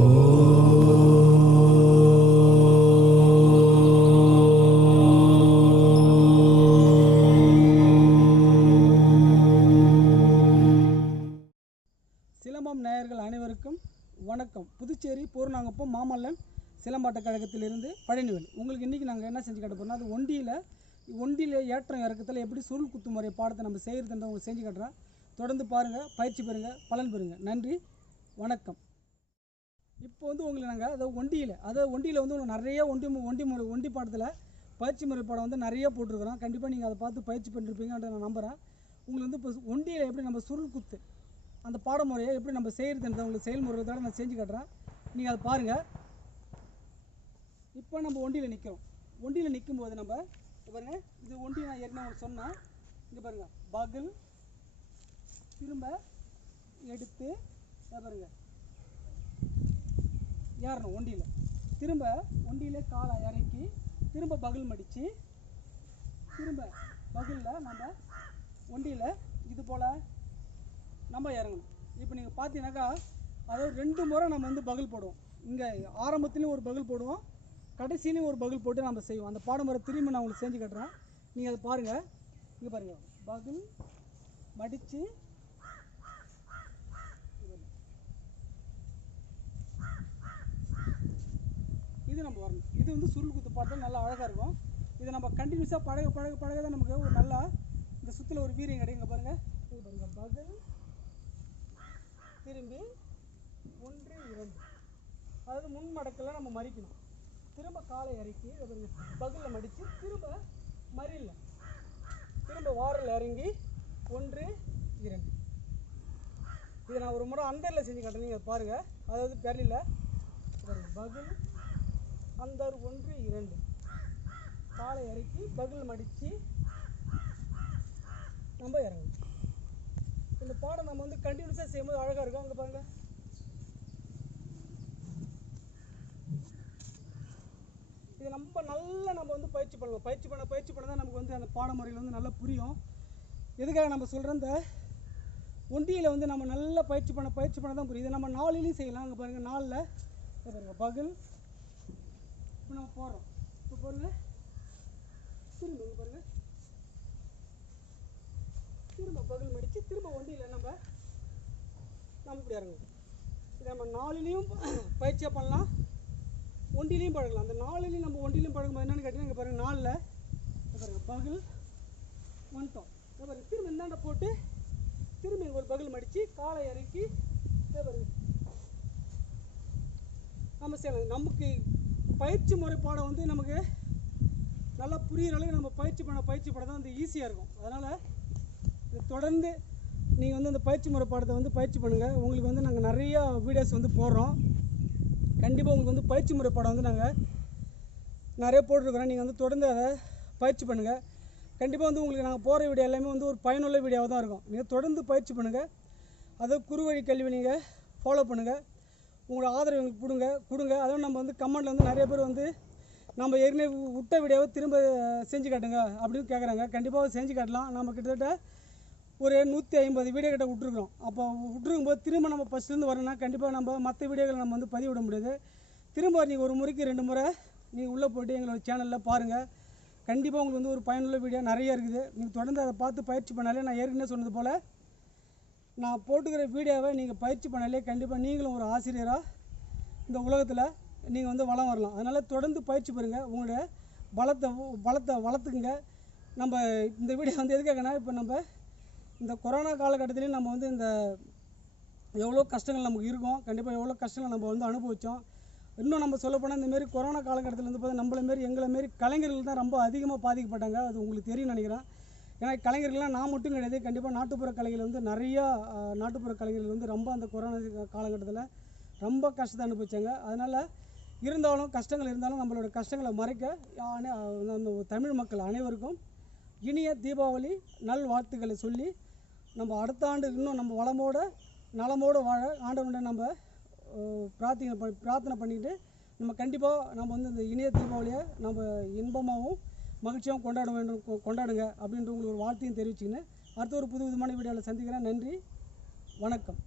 சிலம்பம் நேயர்கள் அனைவருக்கும் வணக்கம். புதுச்சேரி பூர்ணாங்கப்பம் மாமல்லன் சிலம்பாட்ட கழகத்திலிருந்து பழனிவேல். உங்களுக்கு இன்றைக்கி நாங்கள் என்ன செஞ்சு காட்ட போகிறோம் அது ஒண்டியில் ஒண்டியில் ஏற்றம் இறக்கத்தில் எப்படி சுருள் குத்து முறை பாடத்தை நம்ம செய்கிறதுன்ற உங்களுக்கு செஞ்சு காட்டுறோம் தொடர்ந்து பாருங்கள் பயிற்சி பெறுங்க பலன் பெறுங்க. நன்றி வணக்கம். இப்போ வந்து உங்களுக்கு நாங்கள் அதாவது ஒண்டியில் அதாவது ஒண்டியில் வந்து உங்களுக்கு நிறைய ஒண்டி மு- ஒண்டி முறை ஒண்டி பாடத்தில் பயிற்சி முறை பாடம் வந்து நிறைய போட்டிருக்கிறோம். கண்டிப்பாக நீங்கள் அதை பார்த்து பயிற்சி பண்ணிருப்பீங்கன்ற நான் நம்புகிறேன் உங்களுக்கு வந்து இப்போ ஒண்டியில் எப்படி நம்ம சுருள் குத்து அந்த பாடமுறையை எப்படி நம்ம செய்கிறதுன்றத உங்களுக்கு செயல்முறையோட நான் செஞ்சு காட்டுறேன். நீங்கள் அதை பாருங்கள் இப்போ நம்ம ஒண்டியில் நிற்கிறோம் ஒண்டியில் நிற்கும் போது நம்ம பாருங்கள் பாருங்க இது ஒண்டி நான் ஏற்கனவே உங்களுக்கு சொன்னேன். இங்கே பாருங்கள் பகில் திரும்ப எடுத்து பாருங்கள் ஏறணும் ஒண்டியில். திரும்ப ஒண்டியில் காலை இறக்கி திரும்ப பகில் மடித்து திரும்ப பகிலில் நம்ம ஒண்டியில் இது போல் நம்ம இறங்கணும். இப்போ நீங்கள் பார்த்தீங்கன்னாக்கா அதாவது ரெண்டு முறை நம்ம வந்து பகில் போடுவோம். இங்கே ஆரம்பத்துலேயும் ஒரு பகில் போடுவோம். கடைசியிலையும் ஒரு பகில் போட்டு நம்ம செய்வோம். அந்த பாடமுறை திரும்பி நான் உங்களுக்கு செஞ்சு கட்டுறேன். நீங்கள் அதை பாருங்கள் இங்கே பாருங்கள் பகில் மடித்து இது நம்ம வரணும். இது வந்து சுருள் குத்து பாட்டு நல்லா அழகாக இருக்கும். இதை நம்ம கண்டினியூஸாக பழக பழக பழக தான் நமக்கு ஒரு நல்லா இந்த சுற்றில் ஒரு வீரியம் கிடைக்கும் பாருங்கள் பாருங்க இது திரும்பி ஒன்று இரண்டு. அதாவது முன் மடக்கில் நம்ம மறிக்கணும். திரும்ப காலை இறக்கி பகலில் மடித்து திரும்ப மறியல. திரும்ப வாரில் இறங்கி ஒன்று இரண்டு. இதை நான் ஒரு முறை அந்தரில் செஞ்சு காட்டுறேன். நீங்கள் பாருங்கள் அதாவது பெரியல பாருங்க பகல் அந்த ஒன்று இரண்டு. காலை இறக்கி பகில் மடித்து நம்ம இறங்கணும். இந்த பாடம் நம்ம வந்து கண்டினியூஸாக செய்யும்போது அழகாக இருக்கும். அங்கே பாருங்க. இது நம்ம நல்லா நம்ம வந்து பயிற்சி பண்ணலாம் பயிற்சி பண்ண பயிற்சி பண்ண தான் நமக்கு வந்து அந்த பாடமுறையில் வந்து நல்லா புரியும். எதுக்காக நம்ம சொல்கிற இந்த ஒண்டியில் வந்து நம்ம நல்லா பயிற்சி பண்ண பயிற்சி பண்ண தான் புரியுது நம்ம நாளிலையும் செய்யலாம். அங்கே பாருங்கள் நாளில். பாருங்கள் பகல் இப்போ நம்ம போடுறோம். இப்போ பாருங்கள் திரும்ப பாருங்கள் திரும்ப பகல் மடித்து திரும்ப ஒண்டியில் நம்ம நம்ம இப்படி இறங்குவோம் இதை நம்ம நாலுலேயும் பயிற்சியாக பண்ணலாம். ஒண்டிலையும் பழகலாம். அந்த நாலுலேயும் நம்ம ஒண்டிலையும் பழகும்போது என்னென்னு கேட்டிங்கன்னா இங்கே பாருங்கள் நாலில் பாருங்கள் பகல் வந்துட்டோம். இங்க பாருங்க திரும்ப இந்தாண்ட போட்டு திரும்ப ஒரு பகல் மடித்து காலை இறக்கி இங்க பாருங்க. நம்ம செய்யலாம். நமக்கு பயிற்சி முறை பாடம் வந்து நமக்கு நல்லா புரிகிற அளவுக்கு நம்ம பயிற்சி பண்ண பயிற்சி படம் தான் வந்து ஈஸியாக இருக்கும். அதனால் இது தொடர்ந்து நீங்கள் வந்து அந்த பயிற்சி முறை பாடத்தை வந்து பயிற்சி பண்ணுங்கள் உங்களுக்கு வந்து நாங்கள் நிறையா வீடியோஸ் வந்து போடுறோம். கண்டிப்பாக உங்களுக்கு வந்து பயிற்சி முறை பாடம் வந்து நாங்கள் நிறைய போட்டிருக்கிறோம். நீங்கள் வந்து தொடர்ந்து அதை பயிற்சி பண்ணுங்கள் கண்டிப்பாக வந்து உங்களுக்கு நாங்கள் போகிற வீடியோ எல்லாமே வந்து ஒரு பயனுள்ள வீடியோவாக தான் இருக்கும். நீங்கள் தொடர்ந்து பயிற்சி பண்ணுங்கள் அதாவது குறுவழி கல்வி நீங்கள் ஃபாலோ பண்ணுங்கள் உங்களோட ஆதரவு எங்களுக்கு கொடுங்க கொடுங்க. அதோட நம்ம வந்து கமெண்டில் வந்து நிறைய பேர் வந்து நம்ம ஏற்கனவே விட்ட வீடியோவை திரும்ப செஞ்சு காட்டுங்க அப்படின்னு கேட்குறாங்க கண்டிப்பாக செஞ்சு காட்டலாம். நம்ம கிட்டத்தட்ட ஒரு நூற்றி ஐம்பது வீடியோ கிட்ட விட்ருக்குறோம் அப்போ விட்ருக்கும் போது திரும்ப நம்ம ஃபஸ்ட்லேருந்து வரணும்னா கண்டிப்பாக நம்ம மற்ற வீடியோகளை நம்ம வந்து பதிவிட முடியாது. திரும்ப நீங்கள் ஒரு முறைக்கு ரெண்டு முறை நீங்கள் உள்ளே போய்ட்டு எங்களோட சேனலில் பாருங்கள் கண்டிப்பாக உங்களுக்கு வந்து ஒரு பயனுள்ள வீடியோ நிறைய இருக்குது. நீங்கள் தொடர்ந்து அதை பார்த்து பயிற்சி பண்ணாலே நான் ஏற்கனவே சொன்னது போல் நான் போட்டுக்கிற வீடியோவை நீங்கள் பயிற்சி பண்ணாலே கண்டிப்பாக நீங்களும் ஒரு ஆசிரியராக இந்த உலகத்தில் நீங்கள் வந்து வளம் வரலாம். அதனால் தொடர்ந்து பயிற்சி பெறுங்க. உங்களுடைய பலத்தை பலத்தை வளர்த்துக்குங்க. நம்ம இந்த வீடியோ வந்து எதுக்காகனா இப்போ நம்ம இந்த கொரோனா காலகட்டத்திலையும் நம்ம வந்து இந்த எவ்வளோ கஷ்டங்கள் நமக்கு இருக்கும். கண்டிப்பாக எவ்வளோ கஷ்டங்கள் நம்ம வந்து அனுபவித்தோம் இன்னும் நம்ம சொல்லப்போனால் இந்த மாரி கொரோனா காலகட்டத்தில் வந்து பார்த்தா நம்மள மாரி எங்களை மாரி கலைஞர்கள் தான் ரொம்ப அதிகமாக பாதிக்கப்பட்டாங்க. அது உங்களுக்கு தெரியும் நினைக்கிறேன். ஏன்னா கலைஞர்கள்லாம் நான் மட்டும் கிடையாது. கண்டிப்பாக நாட்டுப்புற கலைகள் வந்து நிறையா நாட்டுப்புற கலைஞர்கள் வந்து ரொம்ப அந்த கொரோனா காலகட்டத்தில் ரொம்ப கஷ்டத்தை அனுபவிச்சாங்க. அதனால் இருந்தாலும் கஷ்டங்கள் இருந்தாலும் நம்மளோட கஷ்டங்களை மறைக்க நம்ம தமிழ் மக்கள் அனைவருக்கும் இனிய தீபாவளி நல் வாழ்த்துக்களை சொல்லி நம்ம அடுத்த ஆண்டு இன்னும் நம்ம வளமோட நலமோடு வாழ ஆண்டவன்கிட்ட நம்ம பிரார்த்தனை பண்ணி பிரார்த்தனை பண்ணிக்கிட்டு நம்ம கண்டிப்பாக நம்ம வந்து இந்த இனிய தீபாவளியை நம்ம இன்பமாகவும் மகிழ்ச்சியாகவும் கொண்டாட வேண்டும் கொண்டாடுங்க அப்படின்ற உங்களுக்கு ஒரு வாழ்த்தையும் தெரிவிச்சுக்கின்னு அடுத்த ஒரு புது விதமான வீடியோவில் சந்திக்கிறேன். நன்றி. வணக்கம்.